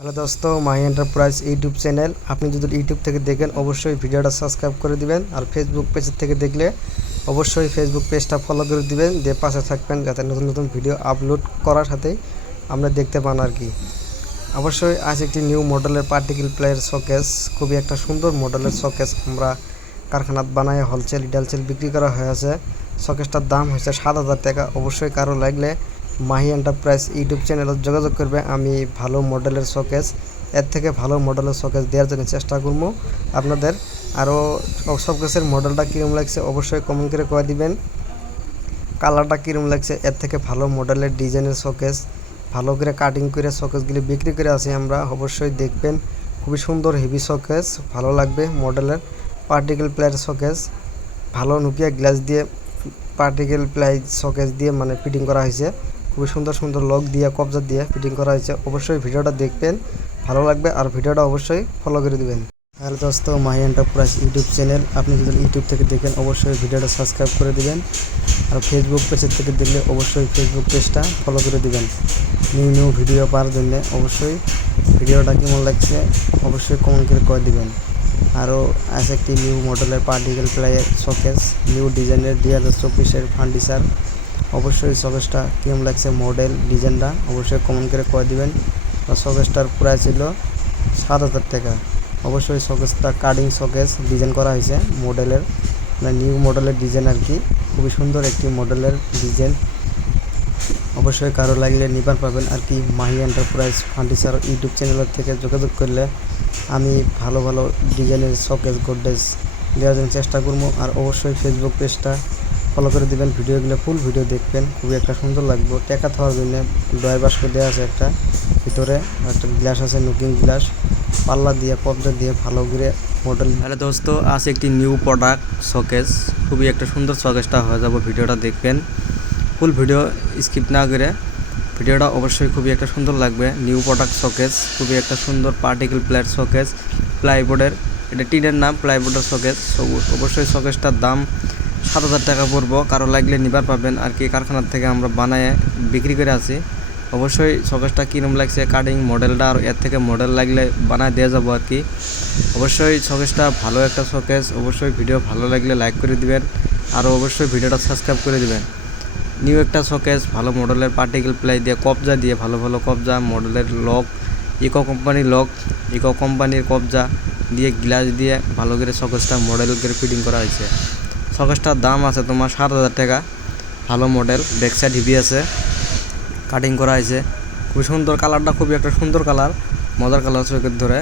Hello দোস্ত, মাই enterprise YouTube channel. আপনি যদি ইউটিউব থেকে দেখেন অবশ্যই ভিডিওটা সাবস্ক্রাইব করে দিবেন, আর ফেসবুক পেজ থেকে দেখলে অবশ্যই ফেসবুক পেজটা ফলো করে দিবেন, দিয়ে পাশে থাকবেন যাতে নতুন নতুন ভিডিও আপলোড করার সাথেই আমরা দেখতে পান আর কি। অবশ্যই আজ একটি নিউ মডেলের পার্টিকেল প্লেয়ার শোকেস, খুবই একটা সুন্দর মডেলের শোকেস আমরা কারখানাত বানায় হোলসেল রিটেলসেল বিক্রি করা হয়েছে। শোকেসটার দাম হয়েছে 7,000 টাকা। অবশ্যই কারো লাগলে মাহি এন্টারপ্রাইজ ইউটিউব চ্যানেলে যোগাযোগ করবে। আমি ভালো মডেলের শোকেস, এর থেকে ভালো মডেলের শোকেস দেওয়ার জন্য চেষ্টা করবো আপনাদের। আরও শোকেসের মডেলটা কীরকম লাগছে অবশ্যই কমেন্ট করে কয়ে দিবেন। কালারটা কীরকম লাগছে, এর থেকে ভালো মডেলের ডিজাইনের শোকেস ভালো করে কাটিং করে শোকেসগুলি বিক্রি করে আসি আমরা, অবশ্যই দেখবেন। খুবই সুন্দর হেভি শোকেস, ভালো লাগবে মডেলের পার্টিকেল প্লেয়ার শোকেস। ভালো নোকিয়া গ্লাস দিয়ে পার্টিকেল প্লাই শোকেস দিয়ে মানে ফিটিং করা হয়েছে, খুবই সুন্দর সুন্দর লক দিয়ে কবজা দিয়ে ফিটিং করা হয়েছে। অবশ্যই ভিডিওটা দেখবেন, ভালো লাগবে, আর ভিডিওটা অবশ্যই ফলো করে দিবেন। হ্যালো দোস্ত, মাহি এন্টারপ্রাইজ ইউটিউব চ্যানেল। আপনি যদি ইউটিউব থেকে দেখেন অবশ্যই ভিডিওটা সাবস্ক্রাইব করে দিবেন, আর ফেসবুক পেজের থেকে দেখলে অবশ্যই ফেসবুক পেজটা ফলো করে দিবেন নিউ নিউ ভিডিও পাওয়ার জন্য। অবশ্যই ভিডিওটা কেমন লাগছে অবশ্যই কমেন্ট করে কয়ে দিবেন। আরও আছে একটি নিউ মডেলের পার্টিকেল প্লেয়ার শোকেস, নিউ ডিজাইনের 2024-এর ফার্নিচার। অবশ্যই শোকেসটা কেমন লাগছে মডেল ডিজাইনটা অবশ্যই কমেন্ট করে কয়ে দিবেন। শোকেসটার প্রাইস ছিল 7,000 টাকা। অবশ্যই শোকেসটা কাটিং শোকেস ডিজাইন করা হয়েছে মডেলের, নিউ মডেলের ডিজাইন আর কি, খুবই সুন্দর একটি মডেলের ডিজাইন। অবশ্যই কারো লাগলে নিবার পাবেন আর কি। মাহি এন্টারপ্রাইজ ফার্নিচার ইউটিউব চ্যানেলের থেকে যোগাযোগ করলে আমি ভালো ভালো ডিজাইনের শোকেস গোদরেজ দেওয়ার জন্য চেষ্টা করবো। আর অবশ্যই ফেসবুক পেজটা ফলো করে দেবেন, ভিডিওগুলো ফুল ভিডিও দেখবেন, খুবই একটা সুন্দর লাগবে। টেকা থাকার জন্য ড্রয়ার বাস্ক দেওয়া আছে, একটা ভিতরে একটা গ্লাস আছে লুকিং গ্লাস, পাল্লা দিয়ে কবজা দিয়ে ভালো করে মডেল। হ্যালো দোস্ত, আজ একটি নিউ প্রোডাক্ট শোকেস, খুবই একটা সুন্দর শোকেসটা হয়ে যাব। ভিডিওটা দেখবেন, ফুল ভিডিও স্কিপ না করে ভিডিওটা অবশ্যই খুবই একটা সুন্দর লাগবে। নিউ প্রোডাক্ট শোকেস, খুবই একটা সুন্দর পার্টিকেল প্লেয়ার শোকেস প্লাইবোর্ডের, এটা টিনের নাম প্লাইবোর্ডের শোকেস। অবশ্যই শোকেসটার দাম 7,000 টাকা পড়বো। কারো লাগলে নিবার পাবেন আর কি, কারখানার থেকে আমরা বানায় বিক্রি করে আসি। অবশ্যই শোকেসটা কীরকম লাগছে কাটিং মডেলটা, আর এর থেকে মডেল লাগলে বানায় দেওয়া যাবো আর কি। অবশ্যই শোকেসটা ভালো একটা শোকেস। অবশ্যই ভিডিও ভালো লাগলে লাইক করে দিবেন, আরও অবশ্যই ভিডিওটা সাবস্ক্রাইব করে দিবেন। নিউ একটা শোকেস ভালো মডেলের পার্টিকেল প্লাই দিয়ে কবজা দিয়ে ভালো ভালো কবজা মডেলের লক, ইকো কোম্পানির লক, ইকো কোম্পানির কবজা দিয়ে গ্লাস দিয়ে ভালো করে শোকেসটা মডেল করে ফিটিং করা হয়েছে। শোকেসটার দাম আছে তোমার 7,000 টাকা। ভালো মডেল, ব্যাক সাইড হিভি আছে, কাটিং করা হয়েছে, খুবই সুন্দর। কালারটা খুবই একটা সুন্দর কালার, মজার কালার চোখের ধরে।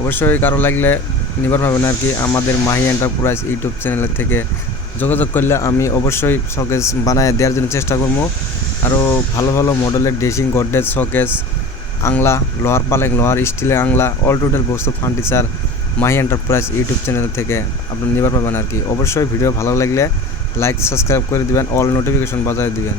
অবশ্যই কারো লাগলে নিবার পাবেন আর কি। আমাদের মাহি এন্টারপ্রাইজ ইউটিউব চ্যানেলের থেকে যোগাযোগ করলে আমি অবশ্যই শোকেস বানায় দেওয়ার জন্য চেষ্টা করবো। আরও ভালো ভালো মডেলের ড্রেসিং গডরেজ শোকেস, আংলা, লোহার পালেং, লোহার স্টিলের আংলা, অল টোটাল বস্তু furniture Mahi enterprise YouTube channel থেকে আপনি নিবার পাবেন আর কি। অবশ্যই ভিডিও ভালো লাগলে লাইক সাবস্ক্রাইব করে দিবেন, অল নোটিফিকেশন বাজায় দিবেন।